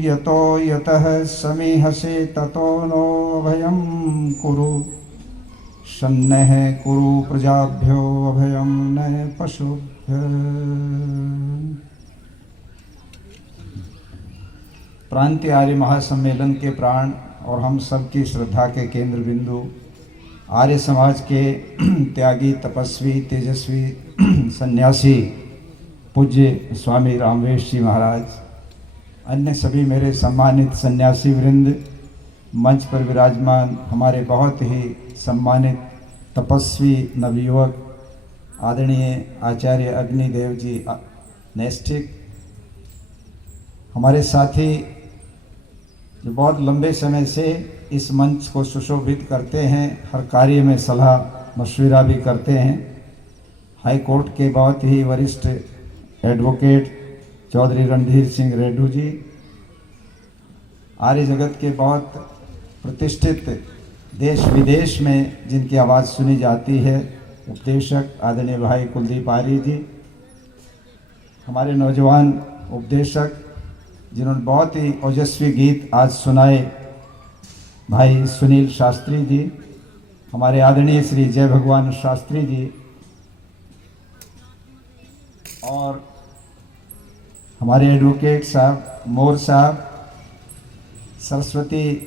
यतो यतः समीहसे ततो नो अभयं कुरु शन्नः कुरु प्रजाभ्यो अभयं न पशुभ्यः। प्रांतीय आर्य महासम्मेलन के प्राण और हम सबकी श्रद्धा के केंद्र बिंदु आर्य समाज के त्यागी, तपस्वी, तेजस्वी सन्यासी पूज्य स्वामी रामवेश जी महाराज, अन्य सभी मेरे सम्मानित सन्यासी वृंद, मंच पर विराजमान हमारे बहुत ही सम्मानित तपस्वी नवयुवक आदरणीय आचार्य अग्निदेव जी नैष्ठिक, हमारे साथी जो बहुत लंबे समय से इस मंच को सुशोभित करते हैं, हर कार्य में सलाह मशविरा भी करते हैं, हाई कोर्ट के बहुत ही वरिष्ठ एडवोकेट चौधरी रणधीर सिंह रेड्डू जी, आर्य जगत के बहुत प्रतिष्ठित देश विदेश में जिनकी आवाज़ सुनी जाती है, उपदेशक आदरणीय भाई कुलदीप आर्य जी, हमारे नौजवान उपदेशक जिन्होंने बहुत ही ओजस्वी गीत आज सुनाए, भाई सुनील शास्त्री जी, हमारे आदरणीय श्री जय भगवान शास्त्री जी, और हमारे एडवोकेट साहब मोर साहब, Saraswati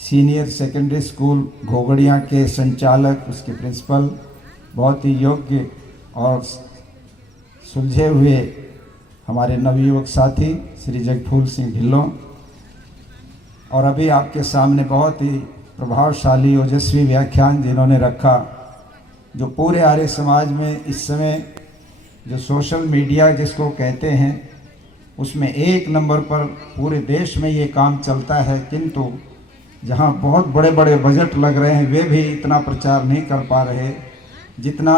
senior secondary school Ghogadiya के संचालक, उसके प्रिंसिपल, बहुत ही योग्य और सुलझे हुए हमारे नवयुवक साथी श्री जगफूल सिंह ढिल्लों, और अभी आपके सामने बहुत ही प्रभावशाली ओजस्वी व्याख्यान जिन्होंने रखा, जो पूरे आर्य समाज में इस समय जो सोशल मीडिया जिसको कहते हैं उसमें एक नंबर पर पूरे देश में ये काम चलता है, किंतु जहाँ बहुत बड़े बड़े बजट लग रहे हैं वे भी इतना प्रचार नहीं कर पा रहे जितना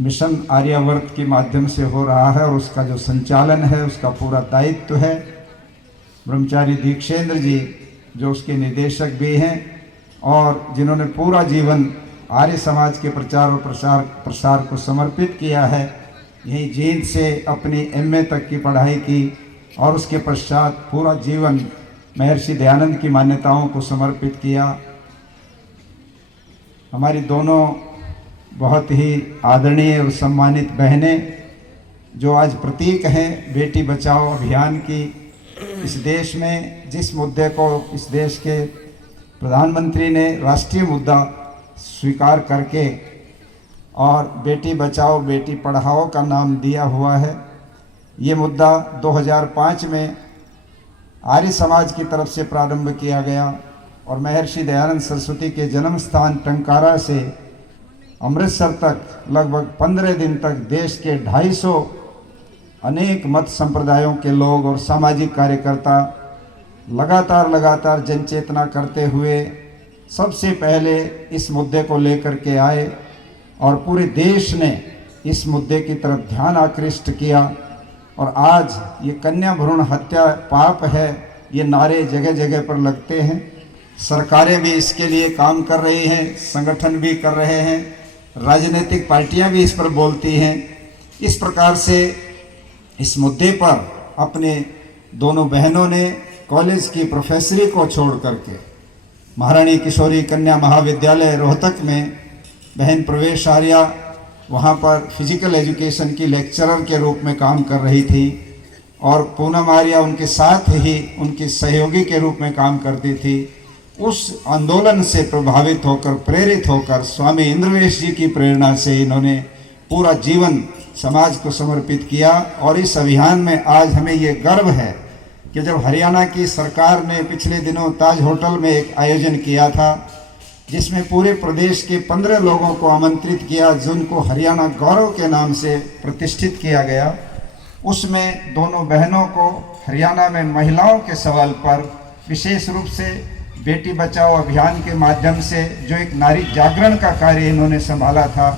मिशन आर्यावर्त के माध्यम से हो रहा है, और उसका जो संचालन है उसका पूरा दायित्व है ब्रह्मचारी दीक्षेंद्र जी, जो उसके निदेशक भी हैं और जिन्होंने पूरा जीवन आर्य समाज के प्रचार और प्रसार को समर्पित किया है। यहीं जींद से अपनी एमए तक की पढ़ाई की और उसके पश्चात पूरा जीवन महर्षि दयानंद की मान्यताओं को समर्पित किया। हमारी दोनों बहुत ही आदरणीय और सम्मानित बहनें जो आज प्रतीक हैं बेटी बचाओ अभियान की, इस देश में जिस मुद्दे को इस देश के प्रधानमंत्री ने राष्ट्रीय मुद्दा स्वीकार करके और बेटी बचाओ बेटी पढ़ाओ का नाम दिया हुआ है, ये मुद्दा 2005 में आर्य समाज की तरफ से प्रारंभ किया गया और महर्षि दयानंद सरस्वती के जन्म स्थान टंकारा से अमृतसर तक लगभग 15 दिन तक देश के 250 अनेक मत संप्रदायों के लोग और सामाजिक कार्यकर्ता लगातार जन चेतना करते हुए सबसे पहले इस मुद्दे को लेकर के आए और पूरे देश ने इस मुद्दे की तरफ ध्यान आकृष्ट किया। और आज ये कन्या भ्रूण हत्या पाप है, ये नारे जगह जगह पर लगते हैं, सरकारें भी इसके लिए काम कर रही हैं, संगठन भी कर रहे हैं, राजनीतिक पार्टियां भी इस पर बोलती हैं। इस प्रकार से इस मुद्दे पर अपने दोनों बहनों ने कॉलेज की प्रोफेसरी को छोड़ करके महारानी किशोरी कन्या महाविद्यालय रोहतक में बहन प्रवेश आर्या वहाँ पर फिजिकल एजुकेशन की लेक्चरर के रूप में काम कर रही थी और पूनम आर्या उनके साथ ही उनकी सहयोगी के रूप में काम करती थी। उस आंदोलन से प्रभावित होकर, प्रेरित होकर स्वामी इंद्रवेश जी की प्रेरणा से इन्होंने पूरा जीवन समाज को समर्पित किया। और इस अभियान में आज हमें ये गर्व है कि जब हरियाणा की सरकार ने पिछले दिनों ताज होटल में एक आयोजन किया था जिसमें पूरे प्रदेश के 15 लोगों को आमंत्रित किया जिनको हरियाणा गौरव के नाम से प्रतिष्ठित किया गया, उसमें दोनों बहनों को हरियाणा में महिलाओं के सवाल पर विशेष रूप से बेटी बचाओ अभियान के माध्यम से जो एक नारी जागरण का कार्य इन्होंने संभाला था,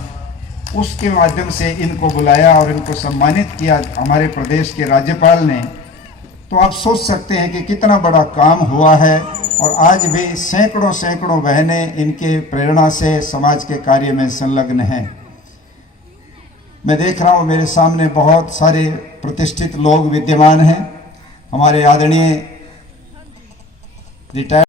उसके माध्यम से इनको बुलाया और इनको सम्मानित किया हमारे प्रदेश के राज्यपाल ने। तो आप सोच सकते हैं कि कितना बड़ा काम हुआ है और आज भी सैकड़ों बहनें इनके प्रेरणा से समाज के कार्य में संलग्न हैं। मैं देख रहा हूँ मेरे सामने बहुत सारे प्रतिष्ठित लोग विद्यमान हैं। हमारे आदरणीय रिटायर्ड